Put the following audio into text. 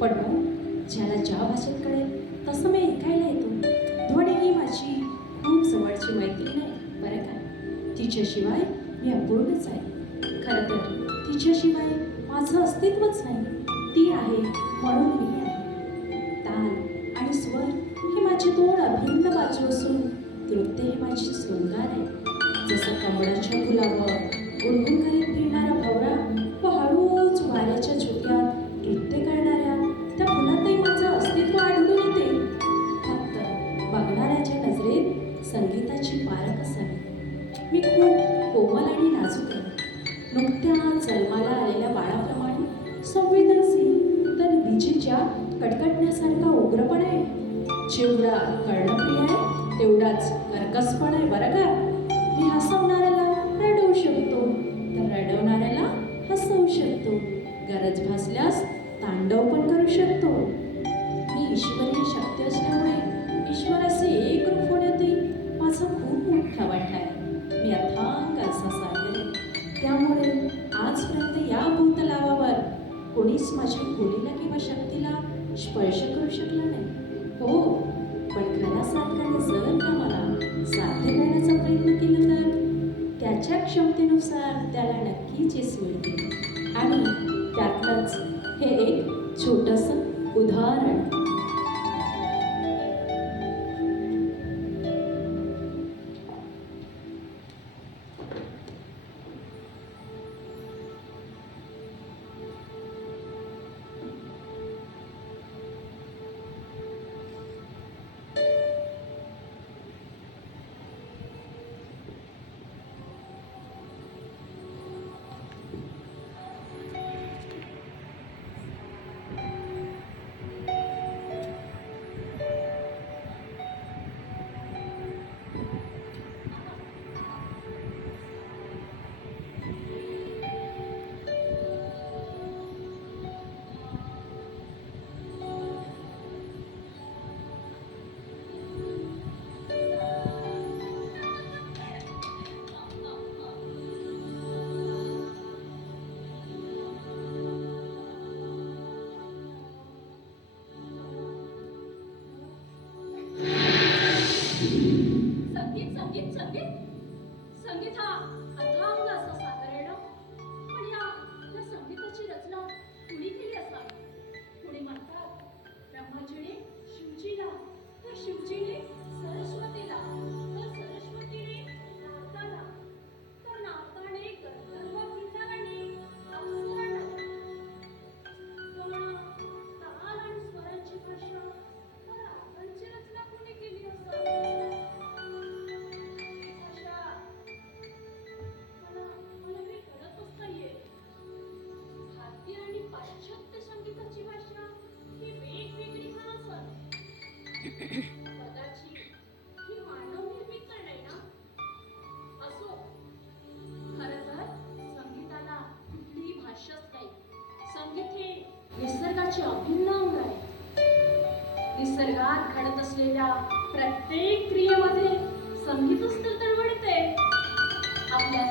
पण मग ज्याला ज्या भाषेत कळेल तसं मी ऐकायला येतो. ध्वनी ही माझी खूप जवळची मैत्रीण आहे बरं का. तिच्याशिवाय मी अपूर्णच आहे. खरं तर तिच्याशिवाय माझं अस्तित्वच नाही. ती आहे म्हणून मी आहे. ताल आणि स्वर हे माझे दोन अभिन्न बाजू असून नृत्य हे माझी शृंगार आहे. जसं कमळाच्या फुलावर गुणगुण करीत फिरणारा भवरा व हळूच वाऱ्याच्या झोक्यात नृत्य करणाऱ्या त्या फुलातही माझं अस्तित्व आढळून येते. फक्त बघणाऱ्याच्या नजरेत संगीताची पारख असावी. मी खूप कोमल आणि नाजूक आहे. नुकत्याच जन्माला आलेल्या बाळाप्रमाणे संवेदनशील तर विजेच्या कडकडण्यासारखा उग्रपण आहे. जेवढा कर्णप्रिय आहे तेवढाच कर्कशपण आहे बरं का. मी हसवणाऱ्याला रडवू शकतो तर रडवणाऱ्याला हसवू शकतो. गरज भासल्यास तांडव पण करू शकतो. मी ईश्वरीय शक्ती असल्यामुळे ईश्वराचे एक रूप होण्यातही माझा खूप मोठा वाटा आहे. मी अथांग असा सागर आहे. त्यामुळे आजपर्यंत या भूतलावावर कोणीच माझ्या खोलीला किंवा शक्तीला स्पर्श करू शकला नाही. हो, पण खऱ्या साधकाने जर का मला साध्य करण्याचा प्रयत्न केला तर त्याच्या क्षमतेनुसार त्याला नक्कीच यश मिळते. आणि त्यातलंच हे एक छोटंसं उदाहरण. संगीत संगीत संगीत संगीत हा अथांग असा सागर आहे ना. पण या संगीताची रचना कुणी केली असावी? कुणी म्हणतात ब्रह्माजीने शिवजीला, तर शिवजीने सरस्वतीला, तर सरस्वतीने नारदाला, तर नारदाने गंधर्व किन्नरांनी अप्सरांना. पण ताल आणि स्वरांची भाषा तर रागांची रचना कोणी केली असावी? भारतीय आणि पाश्चात्य संगीताची भाषा ही वेगवेगळी का असावी? कदाचित ही मानव निर्मित तर नाही ना. असो, खरं तर संगीताला कुठलीही भाषाच नाही. संगीत हे निसर्गाचे अभिन्न अंग आहे. निसर्गात घडत असलेल्या प्रत्येक क्रियेमध्ये संगीतच तर दडवडते. आपल्या